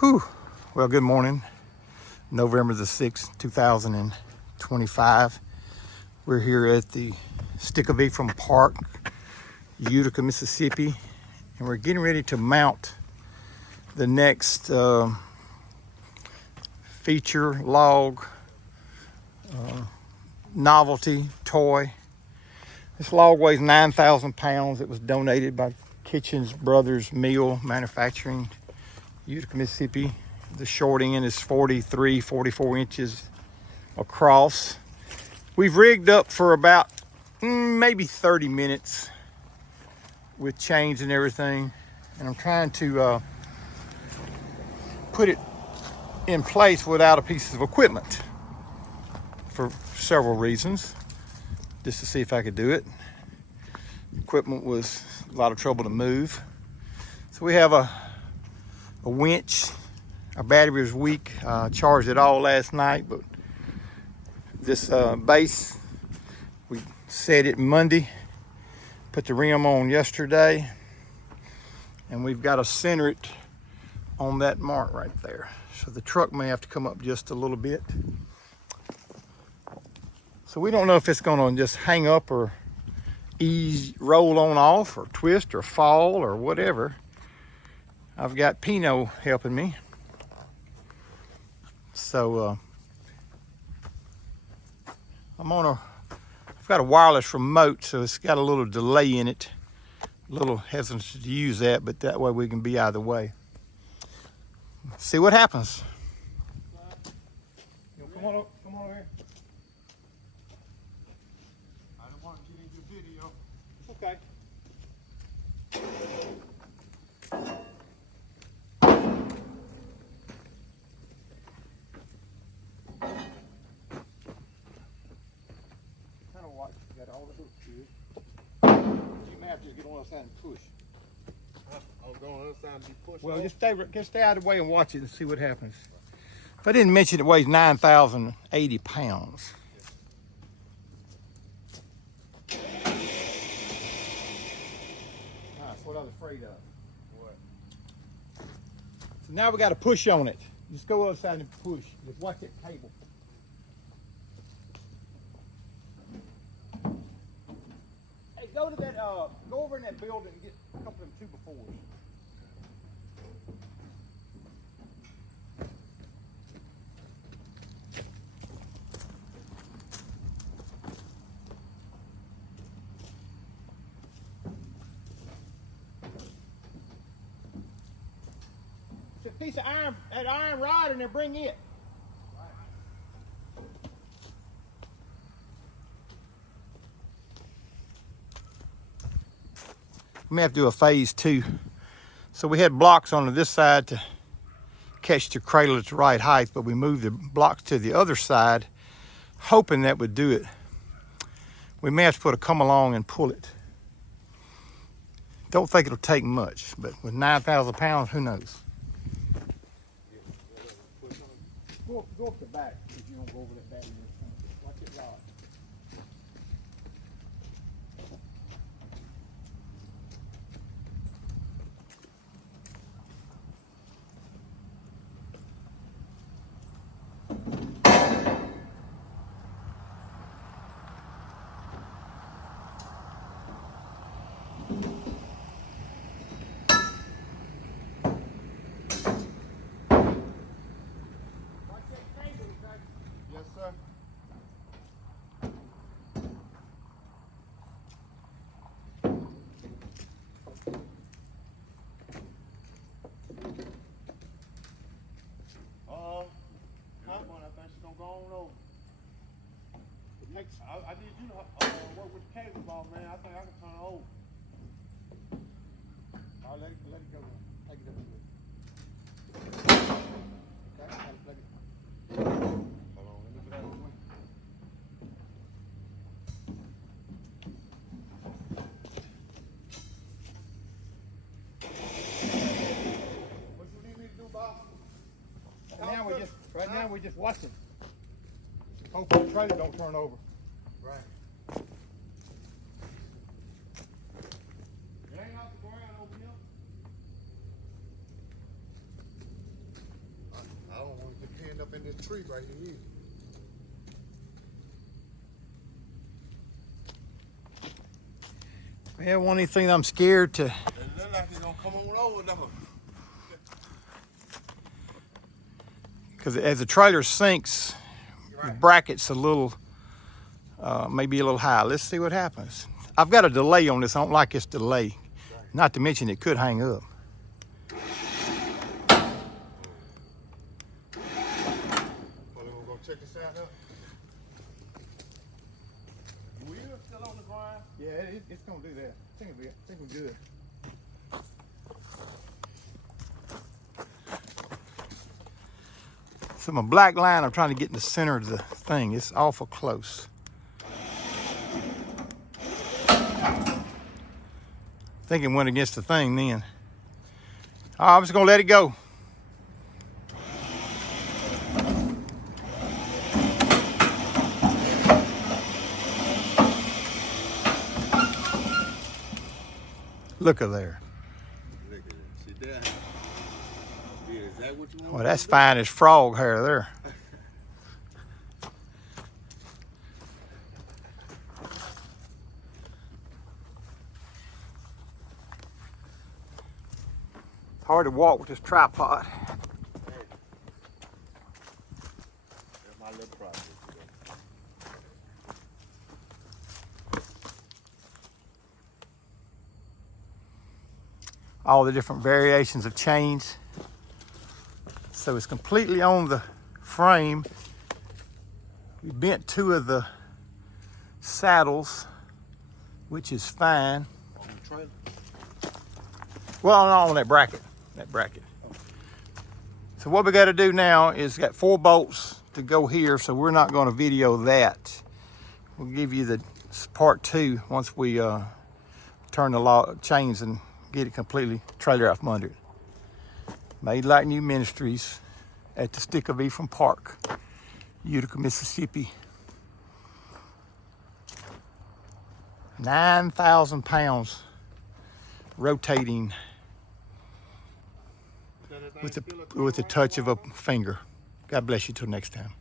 Whew. Well, good morning. November the 6th, 2025. We're here at the Stick of Ephraim Park, Utica, Mississippi, and we're getting ready to mount the next feature log novelty toy. This log weighs 9,000 pounds. It was donated by Kitchens Brothers Meal Manufacturing, Utica, Mississippi. The short end is 43, 44 inches across. We've rigged up for about maybe 30 minutes with chains and everything. And I'm trying to put it in place without a piece of equipment for several reasons, just to see if I could do it. Equipment was a lot of trouble to move. So we have a winch. Our battery was weak. Charged it all last night, but this base, we set it Monday, put the rim on yesterday, and we've got to center it on that mark right there. So the truck may have to come up just a little bit. So we don't know if it's gonna just hang up or roll on off or twist or fall or whatever. I've got Pino helping me. So I've got a wireless remote, so it's got a little delay in it. A little hesitant to use that, but that way we can be out of the way. See what happens. Come on over here. I don't want to get into video. Okay. Kind of watch. You got all the hooks here. You may have to get on the other side and push. I was going on the other side and be pushed. Well, just stay out of the way and watch it and see what happens. If I didn't mention, it weighs 9,080 pounds. That's what I was afraid of. What? So now we got to push on it. Just go outside and push. Just watch that cable. Hey, go to that. Go over in that building and get a couple of them 2x4s. A piece of iron, that iron rod in there, bring it. We may have to do a phase 2. So we had blocks on this side to catch the cradle at the right height, but we moved the blocks to the other side, hoping that would do it. We may have to put a come along and pull it. Don't think it'll take much, but with 9,000 pounds, who knows? Go up the back if you don't go over that back. Watch it rod. Yes, sir. Come on, I think she's gonna go on over. I need you to work with the cable ball, man. I think I can turn it over. All right, let it go. Take it up a little. Okay, let it. Hold on, let me get out of the way. What you need me to do, boss? Right now we just watch it. Hope the trailer don't turn over. Right. It ain't off the ground over here. this tree right here. Well, one of the things I'm scared to. It look like it's gonna come on over though. Because as the trailer sinks, the bracket's a little, maybe a little high. Let's see what happens. I've got a delay on this. I don't like this delay. Not to mention it could hang up. Well, we're gonna check this out now. Wheel still on the ground? Yeah, it's gonna do that. I think we're good. So my black line, I'm trying to get in the center of the thing. It's awful close. I think it went against the thing then. I'm just gonna let it go. Look at there. Look at it. See that? Yeah, is that what you want? Well, that's fine as frog hair there. It's hard to walk with this tripod. That's my little project today. All the different variations of chains. So it's completely on the frame. We bent 2 of the saddles, which is fine. On the trailer? Well, not on that bracket. So what we got to do now is got 4 bolts to go here, so we're not going to video that. We'll give you the part 2 once we turn the chains and get it completely trailer out from under it. Made Like New Ministries at the Stick of Ephraim Park, Utica, Mississippi. 9,000 pounds rotating with the touch of a finger. God bless you till next time.